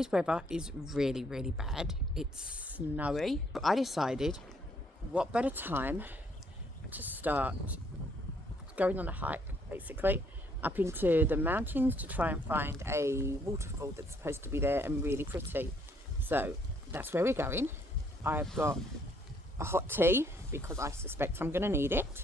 Today's weather is really, really bad. It's snowy. But I decided what better time to start going on a hike, basically, up into the mountains to try and find a waterfall that's supposed to be there and really pretty. So that's where we're going. I've got a hot tea because I suspect I'm going to need it.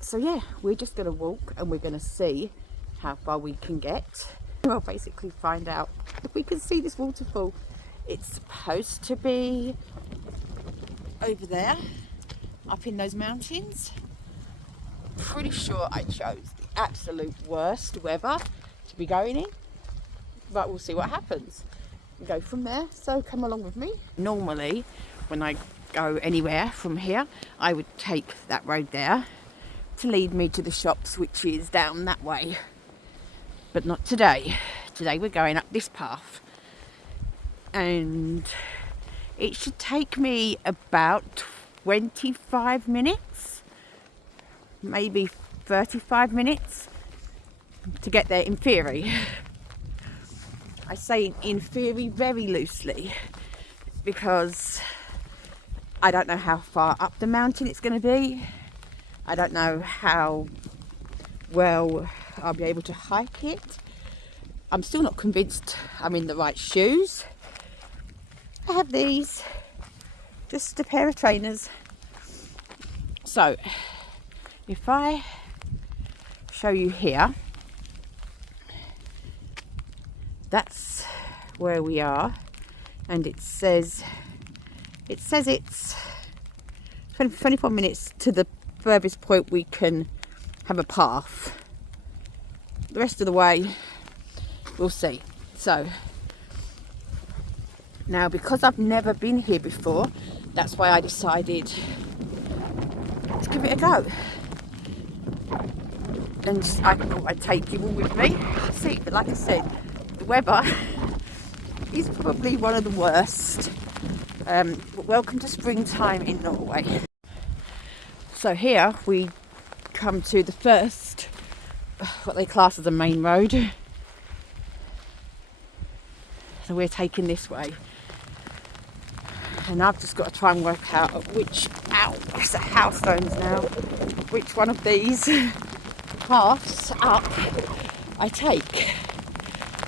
So yeah, we're just going to walk and we're going to see how far we can get. We'll basically find out if we can see this waterfall. It's supposed to be over there, up in those mountains. Pretty sure I chose the absolute worst weather to be going in, but we'll see what happens and go from there. So come along with me. Normally when I go anywhere from here, I would take that road there to lead me to the shops, which is down that way, but not today. Today we're going up this path and it should take me about 25 minutes, maybe 35 minutes to get there in theory. I say in theory very loosely because I don't know how far up the mountain it's going to be. I don't know how well I'll be able to hike it. I'm still not convinced I'm in the right shoes. I have these, just a pair of trainers. So if I show you here, that's where we are, and it says it's 24 minutes to the furthest point we can have a path. The rest of the way we'll see. So now, because I've never been here before, that's why I decided to give it a go. And I thought I'd take you all with me. See, but like I said, the weather is probably one of the worst. But welcome to springtime in Norway. So here we come to the first, what they class as a main road. So we're taking this way. And I've just got to try and work out which, it's a house stones now, which one of these paths up I take.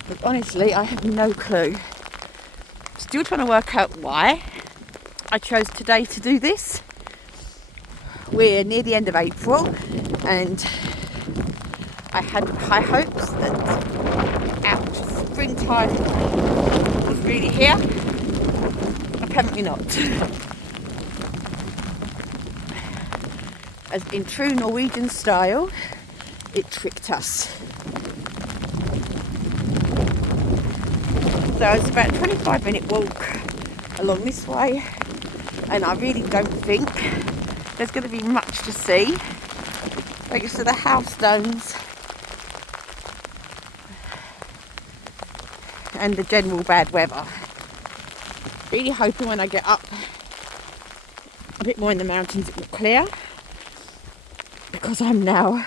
But honestly, I have no clue. Still trying to work out why I chose today to do this. We're near the end of April and I had high hopes that springtime was really here. Apparently not. As in true Norwegian style, it tricked us. So it's about a 25-minute walk along this way, and I really don't think there's going to be much to see thanks to the house stones and the general bad weather. Really hoping when I get up a bit more in the mountains it will clear, because I'm now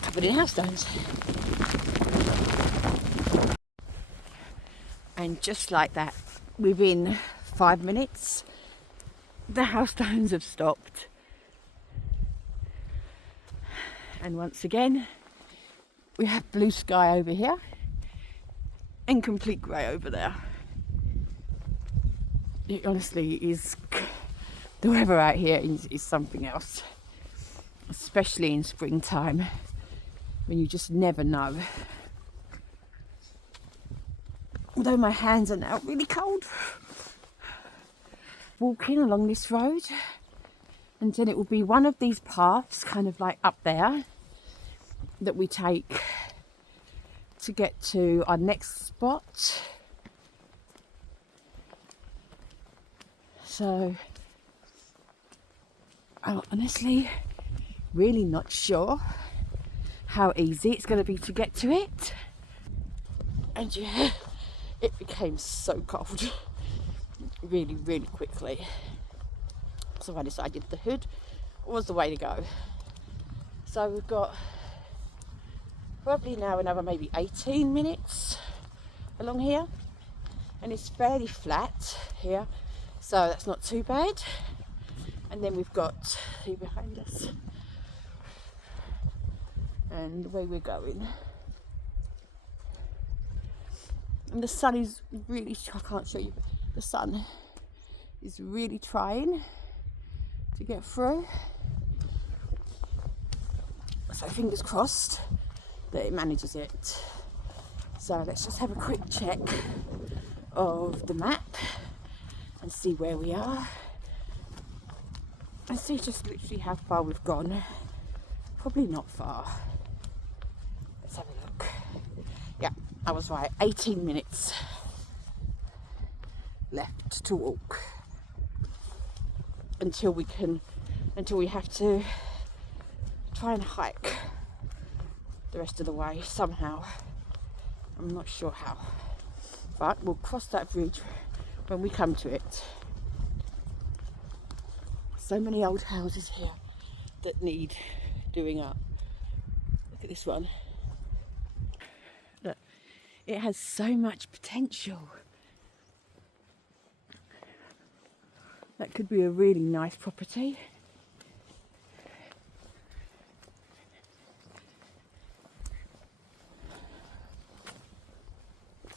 covered in house stones. And just like that, within 5 minutes, the house stones have stopped. And once again, we have blue sky over here and complete grey over there. It honestly is, the weather out here is something else, especially in springtime when you just never know. Although my hands are now really cold walking along this road, and then it will be one of these paths kind of like up there that we take to get to our next spot. So I'm honestly really not sure how easy it's going to be to get to it. And yeah, it became so cold really, really quickly. So I decided the hood was the way to go. So we've got probably now another maybe 18 minutes along here, and it's fairly flat here, so that's not too bad. And then we've got here behind us and the way we're going. And the sun is really, I can't show you, but the sun is really trying to get through. So fingers crossed that it manages it. So let's just have a quick check of the map and see where we are. And see just literally how far we've gone. Probably not far. Let's have a look. Yeah, I was right. 18 minutes left to walk until we have to try and hike the rest of the way somehow. I'm not sure how, but we'll cross that bridge when we come to it. So many old houses here that need doing up. Look at this one. Look, it has so much potential. That could be a really nice property.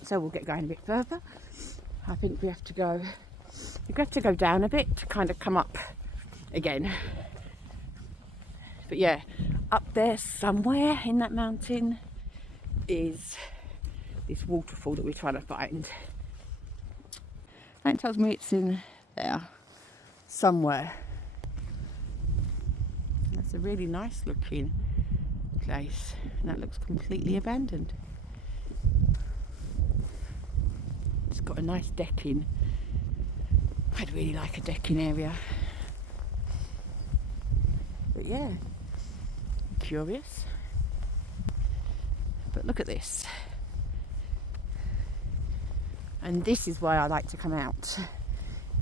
So we'll get going a bit further. I think we have to go down a bit to kind of come up again. But yeah, up there somewhere in that mountain is this waterfall that we're trying to find. That tells me it's in there somewhere. That's a really nice looking place, and that looks completely abandoned. It's got a nice decking. I'd really like a decking area. But yeah, curious. But look at this. And this is why I like to come out,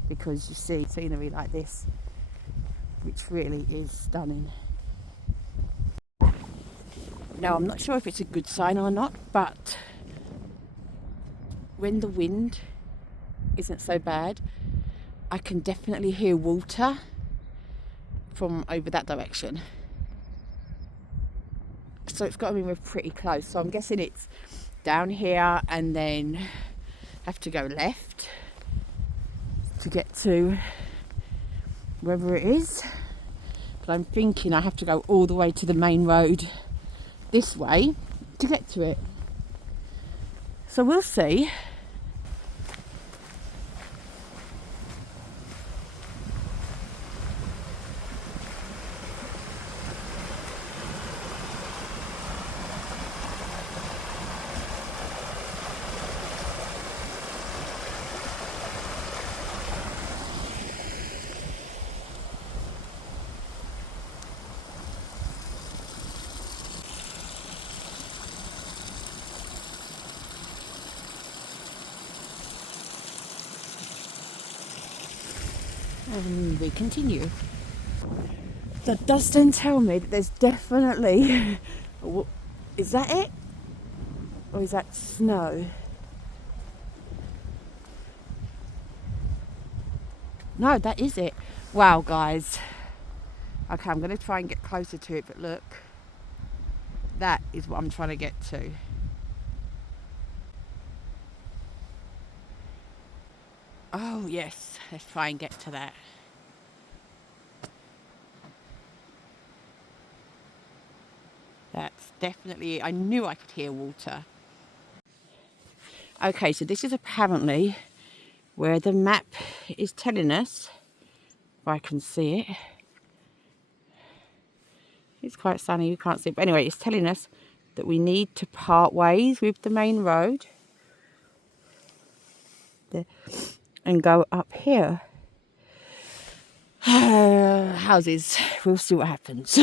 because you see scenery like this, which really is stunning. Now, I'm not sure if it's a good sign or not, but when the wind isn't so bad, I can definitely hear water from over that direction. So it's got to be we're pretty close. So I'm guessing it's down here and then have to go left to get to wherever it is. But I'm thinking I have to go all the way to the main road this way to get to it. So we'll see. And we continue. That does then tell me that there's definitely... Is that it? Or is that snow? No, that is it. Wow, guys. Okay, I'm going to try and get closer to it, but look. That is what I'm trying to get to. Oh, yes. Let's try and get to that. That's definitely... I knew I could hear water. Okay, so this is apparently where the map is telling us, if I can see it. It's quite sunny, you can't see it. But anyway, it's telling us that we need to part ways with the main road and go up here. Houses, we'll see what happens.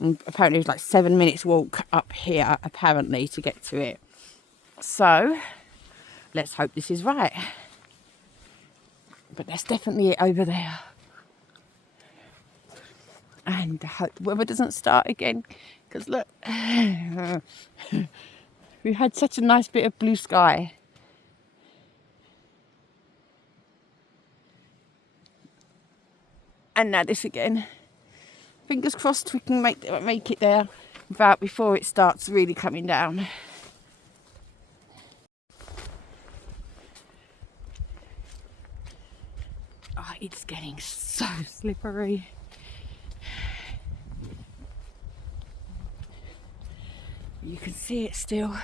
And apparently it's like 7 minutes walk up here, apparently, to get to it. So, let's hope this is right. But that's definitely it over there. And I hope the weather doesn't start again. Because look, we had such a nice bit of blue sky And now this again. Fingers crossed we can make it there before it starts really coming down. Oh, it's getting so slippery. You can see it still.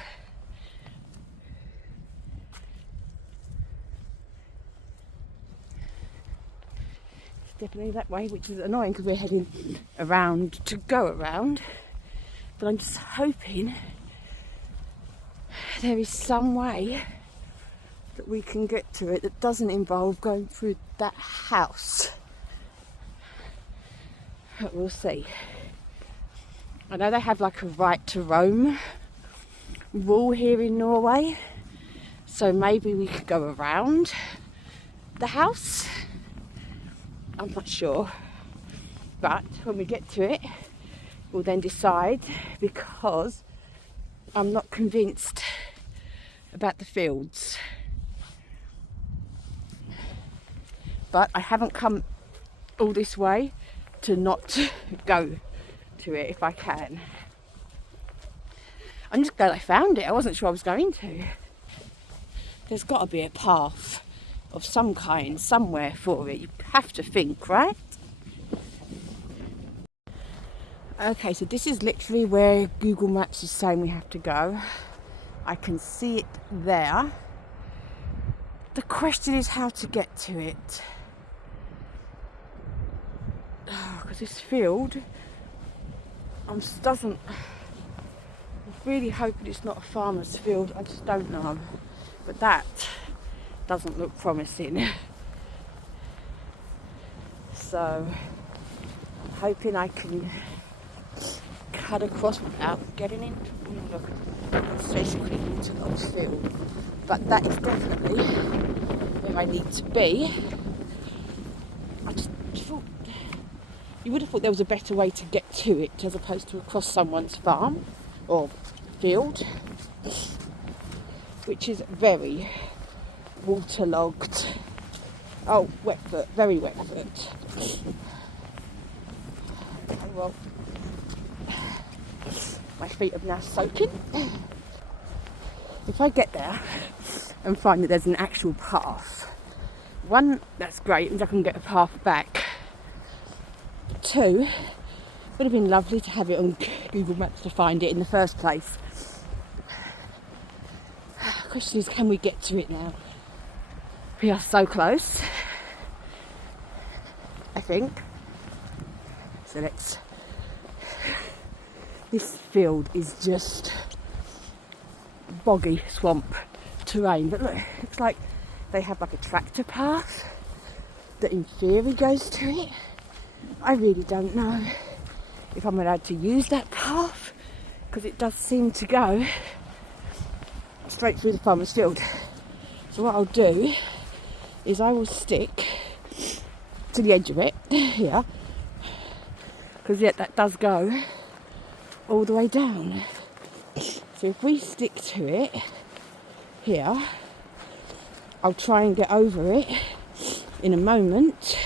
Definitely that way, which is annoying because we're heading around to go around, but I'm just hoping there is some way that we can get to it that doesn't involve going through that house. But we'll see. I know they have like a right to roam rule here in Norway, so maybe we could go around the house. I'm not sure, but when we get to it, we'll then decide, because I'm not convinced about the fields. But I haven't come all this way to not go to it if I can. I'm just glad I found it. I wasn't sure I was going to. There's got to be a path of some kind somewhere for it. You have to think, right? Okay, so this is literally where Google Maps is saying we have to go. I can see it there. The question is how to get to it. Because this field, I'm really hoping it's not a farmer's field. I just don't know. But that doesn't look promising. So I'm hoping I can cut across without getting into it's basically Waterfalls field. But that is definitely where I need to be. I just thought you would have thought there was a better way to get to it as opposed to across someone's farm or field, which is very waterlogged. Oh, wet foot, very wet foot. Okay, well, my feet are now soaking. If I get there and find that there's an actual path, one, that's great, and I can get a path back. Two, it would have been lovely to have it on Google Maps to find it in the first place. The question is, can we get to it now? We are so close, I think. So this field is just boggy swamp terrain, but look, it looks like they have like a tractor path that in theory goes to it. I really don't know if I'm allowed to use that path because it does seem to go straight through the farmer's field. So what I'll do is I will stick to the edge of it here, because yet that does go all the way down. So if we stick to it here, I'll try and get over it in a moment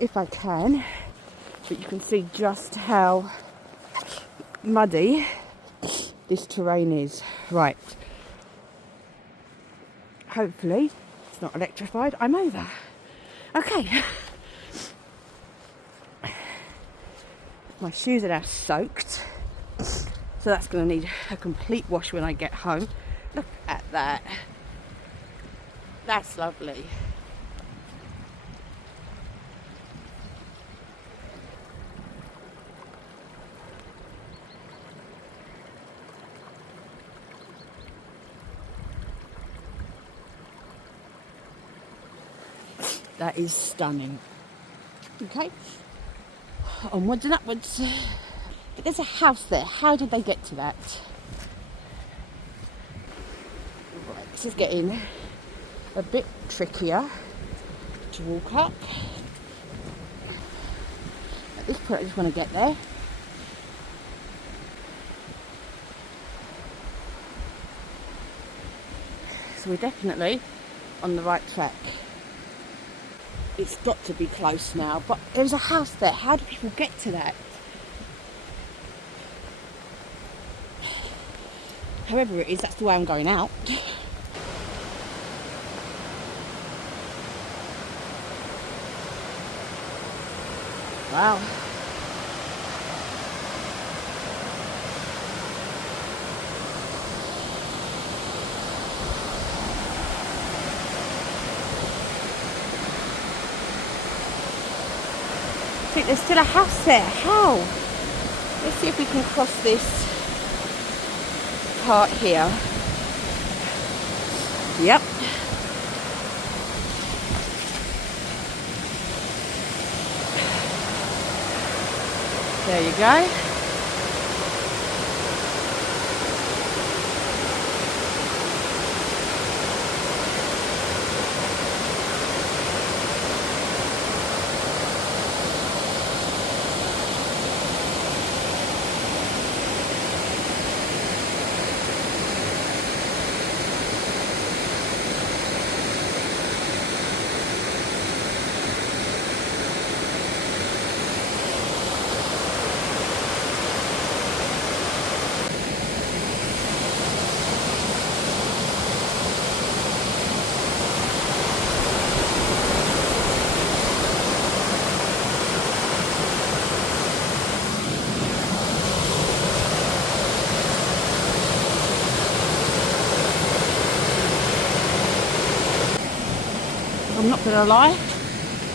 if I can, but you can see just how muddy this terrain is. Right, hopefully it's not electrified. I'm over. Okay. My shoes are now soaked, so that's going to need a complete wash when I get home. Look at that. That's lovely. That is stunning. Okay, onwards and upwards. But there's a house there. How did they get to that? Right, this is getting a bit trickier to walk up. At this point I just want to get there. So we're definitely on the right track. It's got to be close now, but there's a house there. How do people get to that? However it is, that's the way I'm going out. Wow. I think there's still a house there. How? Let's see if we can cross this part here. Yep. There you go. I'm not going to lie,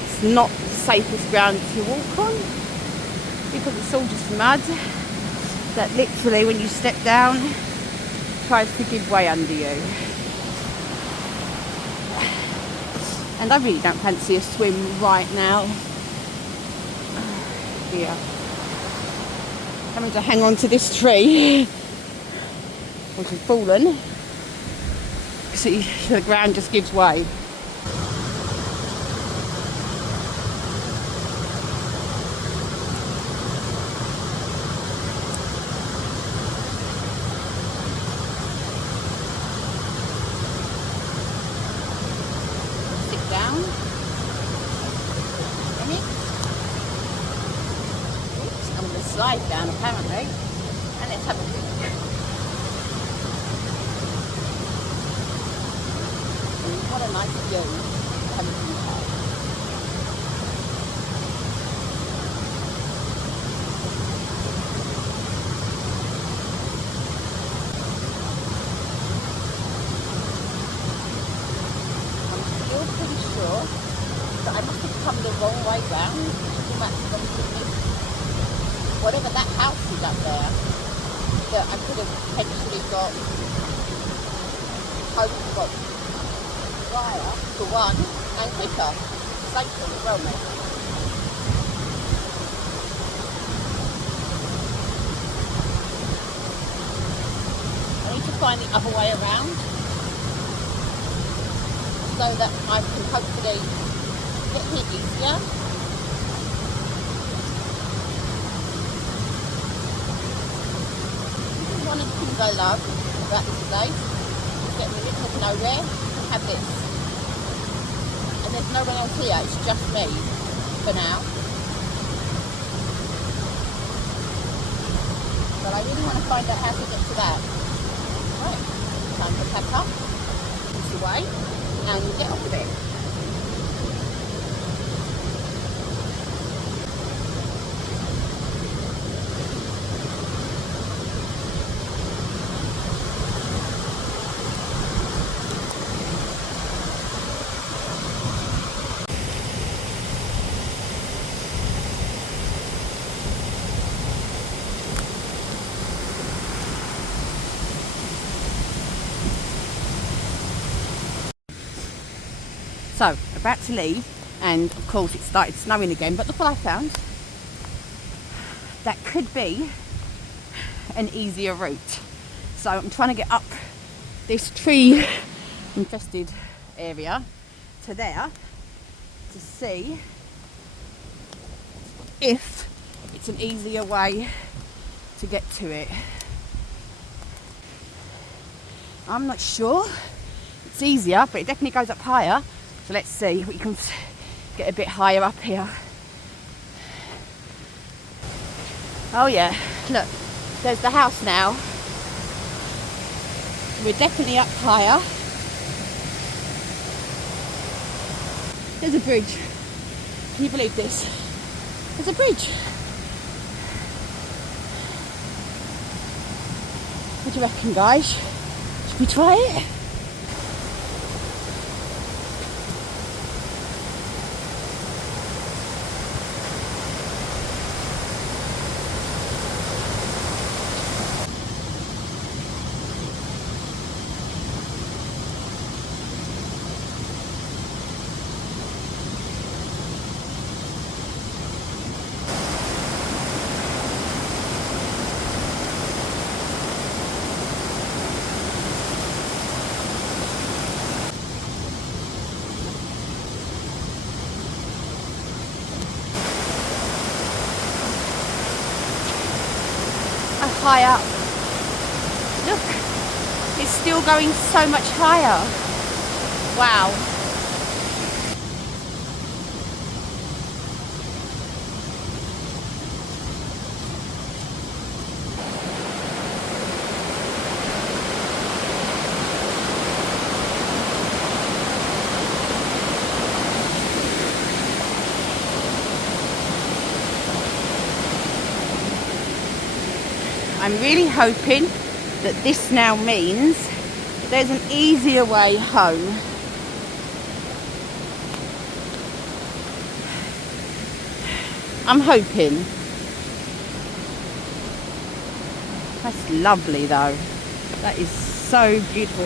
it's not the safest ground to walk on because it's all just mud that literally when you step down tries to give way under you. And I really don't fancy a swim right now. Here. Having to hang on to this tree which has fallen. See, the ground just gives way. Slide down apparently, and let's have a look. What a nice view. Have a look. I'm still pretty sure that I must have come the wrong way round. Whatever that house is up there, that I could have potentially got drier for one and quicker, safer as well, maybe. I need to find the other way around so that I can hopefully get here easier. One of the things I love about this place is getting in the middle of nowhere and have this. And there's no one else here, it's just me for now. But I really want to find out how to get to that. Right, time to pack up, this away, and get off of it. So, about to leave, and of course it started snowing again, but look what I found. That could be an easier route. So I'm trying to get up this tree infested area to there to see if it's an easier way to get to it. I'm not sure it's easier, but it definitely goes up higher. So let's see if we can get a bit higher up here. Oh yeah, look, there's the house now. We're definitely up higher. There's a bridge. Can you believe this? There's a bridge. What do you reckon, guys? Should we try it? High up. Look, it's still going so much higher. Wow. I'm really hoping that this now means there's an easier way home. I'm hoping. That's lovely though. That is so beautiful.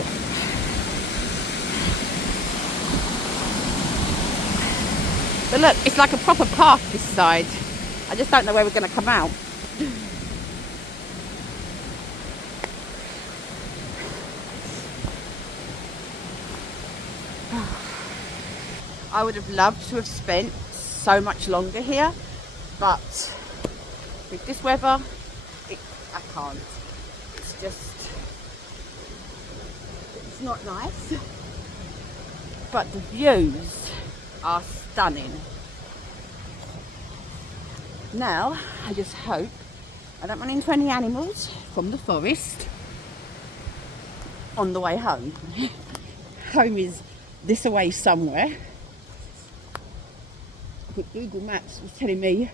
But look, it's like a proper path this side. I just don't know where we're going to come out. I would have loved to have spent so much longer here, but with this weather, I can't. It's just, it's not nice. But the views are stunning. Now, I just hope I don't run into any animals from the forest on the way home. Home is this away somewhere. But Google Maps was telling me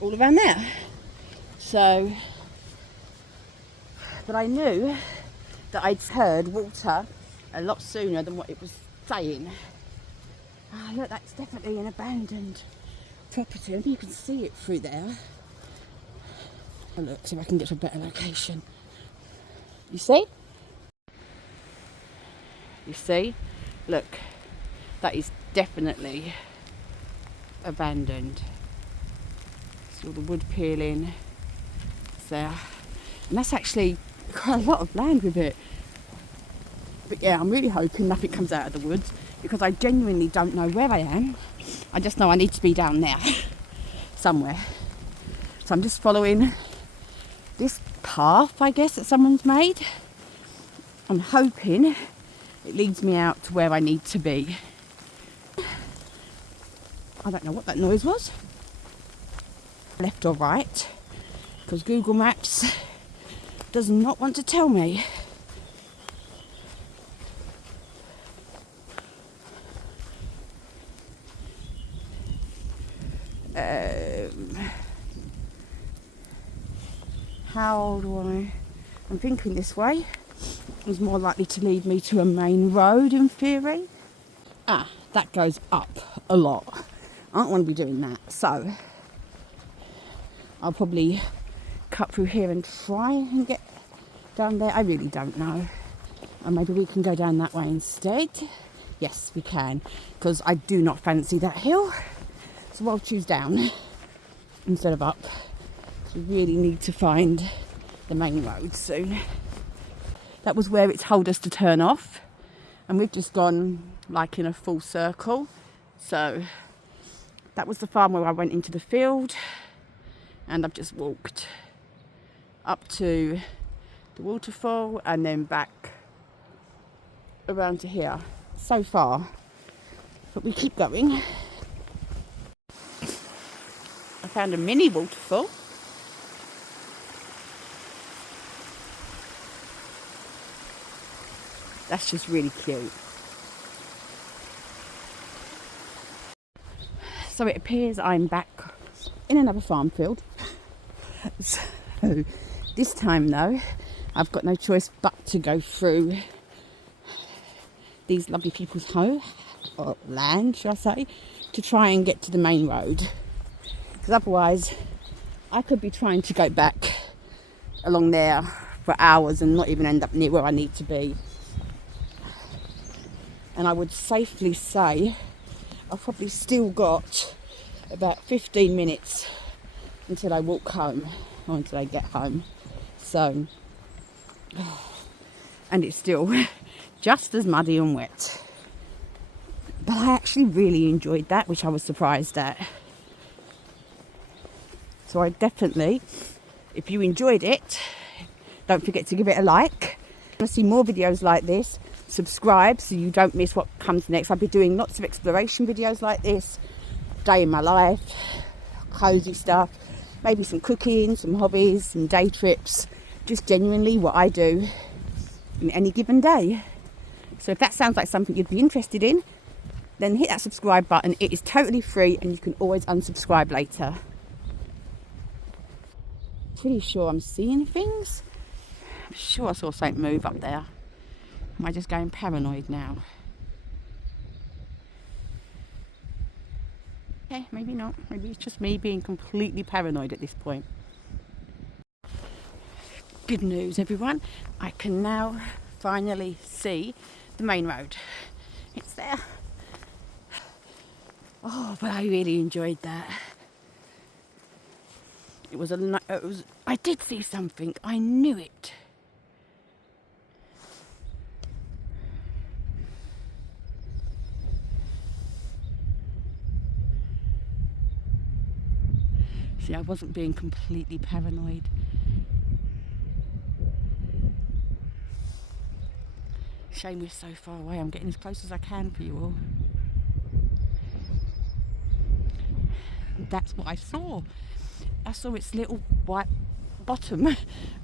all around there. So, but I knew that I'd heard water a lot sooner than what it was saying. Oh, look, that's definitely an abandoned property. I think you can see it through there. Oh, look, see if I can get to a better location. You see? You see? Look, that is definitely abandoned. See all the wood peeling. It's there. And that's actually quite a lot of land with it. But yeah, I'm really hoping nothing comes out of the woods because I genuinely don't know where I am. I just know I need to be down there somewhere. So I'm just following this path, I guess, that someone's made. I'm hoping it leads me out to where I need to be. I don't know what that noise was. Left or right, because Google Maps does not want to tell me. How do I'm thinking this way is more likely to lead me to a main road in theory. Ah, that goes up a lot. I don't want to be doing that, so I'll probably cut through here and try and get down there. I really don't know. Or maybe we can go down that way instead. Yes, we can, because I do not fancy that hill. So I'll choose down instead of up. So we really need to find the main road soon. That was where it told us to turn off. And we've just gone like in a full circle. So that was the farm where I went into the field. And I've just walked up to the waterfall and then back around to here. So far. But we keep going. found a mini waterfall. That's just really cute. So it appears I'm back in another farm field. So this time though, I've got no choice but to go through these lovely people's home, or land, shall I say, to try and get to the main road. Because otherwise, I could be trying to go back along there for hours and not even end up near where I need to be. And I would safely say I've probably still got about 15 minutes until I walk home, or until I get home. So, and it's still just as muddy and wet. But I actually really enjoyed that, which I was surprised at. So I definitely, if you enjoyed it, don't forget to give it a like. If you want to see more videos like this, subscribe so you don't miss what comes next. I'll be doing lots of exploration videos like this, day in my life, cozy stuff, maybe some cooking, some hobbies, some day trips, just genuinely what I do in any given day. So if that sounds like something you'd be interested in, then hit that subscribe button. It is totally free and you can always unsubscribe later. Pretty sure I'm seeing things. I'm sure I saw something move up there. Am I just going paranoid now? Okay, maybe not. Maybe it's just me being completely paranoid at this point. Good news, everyone. I can now finally see the main road. It's there. Oh, but I really enjoyed that. I did see something. I knew it. See, I wasn't being completely paranoid. Shame we're so far away. I'm getting as close as I can for you all. That's what I saw. I saw its little white bottom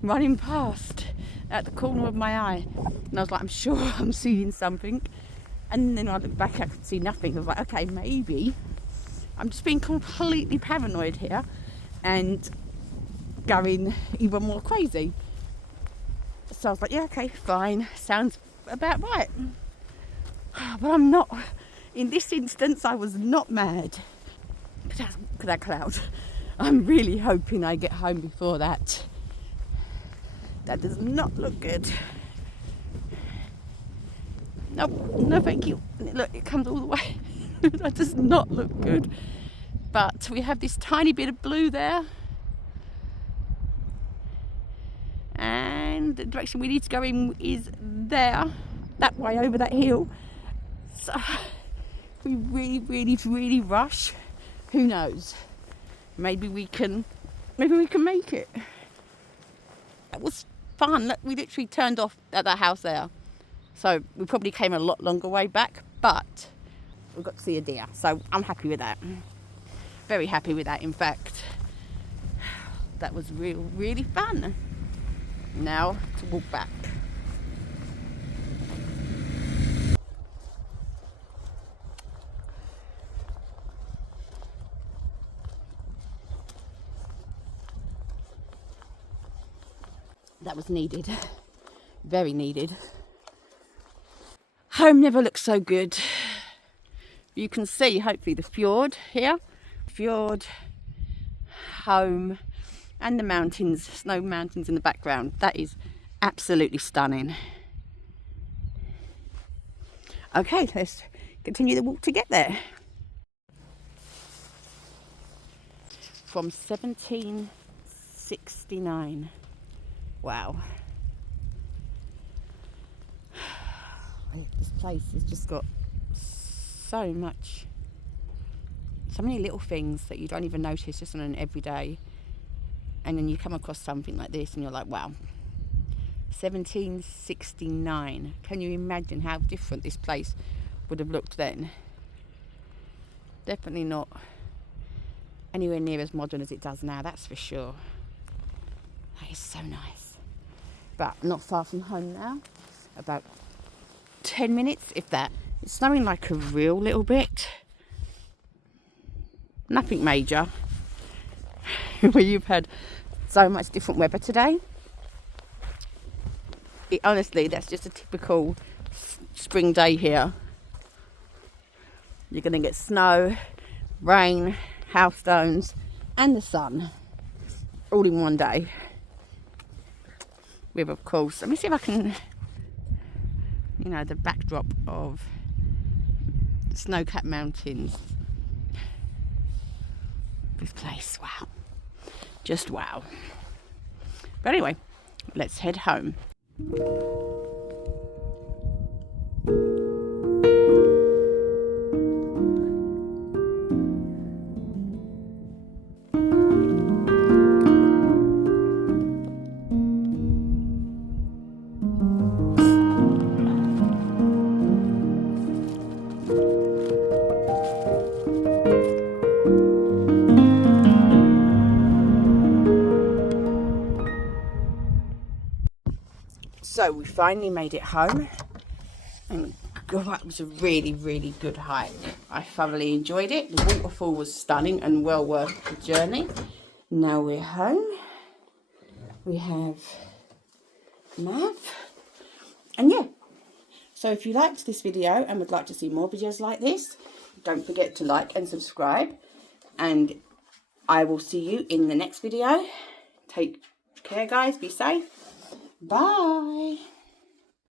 running past at the corner of my eye. And I was like, I'm sure I'm seeing something. And then I looked back, I could see nothing. I was like, okay, maybe I'm just being completely paranoid here and going even more crazy. So I was like, yeah, okay, fine. Sounds about right. But I'm not. In this instance, I was not mad. Look at that cloud. I'm really hoping I get home before that. That does not look good. Nope, no thank you. Look, it comes all the way. That does not look good. But we have this tiny bit of blue there. And the direction we need to go in is there. That way over that hill. So if we really rush, who knows? Maybe we can make it. It was fun. Look, we literally turned off at that house there. So we probably came a lot longer way back, but we got to see a deer. So I'm happy with that. Very happy with that, in fact. That was really fun. Now to walk back. That was needed. Very needed. Home never looks so good. You can see, hopefully, the fjord here. Fjord, home, and the mountains, snow mountains in the background. That is absolutely stunning. Okay, let's continue the walk to get there. From 1769. Wow. This place has just got so many little things that you don't even notice just on an everyday. And then you come across something like this and you're like, wow. 1769. Can you imagine how different this place would have looked then? Definitely not anywhere near as modern as it does now, that's for sure. That is so nice. But not far from home now, about 10 minutes, if that. It's snowing like a real little bit. Nothing major. Where you've had so much different weather today. Honestly, that's just a typical spring day here. You're going to get snow, rain, hailstones, and the sun all in one day. With, of course, let me see if I can, you know, the backdrop of the snow-capped mountains. This place, wow. Just wow. But anyway, let's head home. So we finally made it home, and God, that was a really, really good hike. I thoroughly enjoyed it. The waterfall was stunning and well worth the journey. Now we're home. We have Mav, and yeah. So if you liked this video and would like to see more videos like this, don't forget to like and subscribe, and I will see you in the next video. Take care, guys. Be safe. Bye.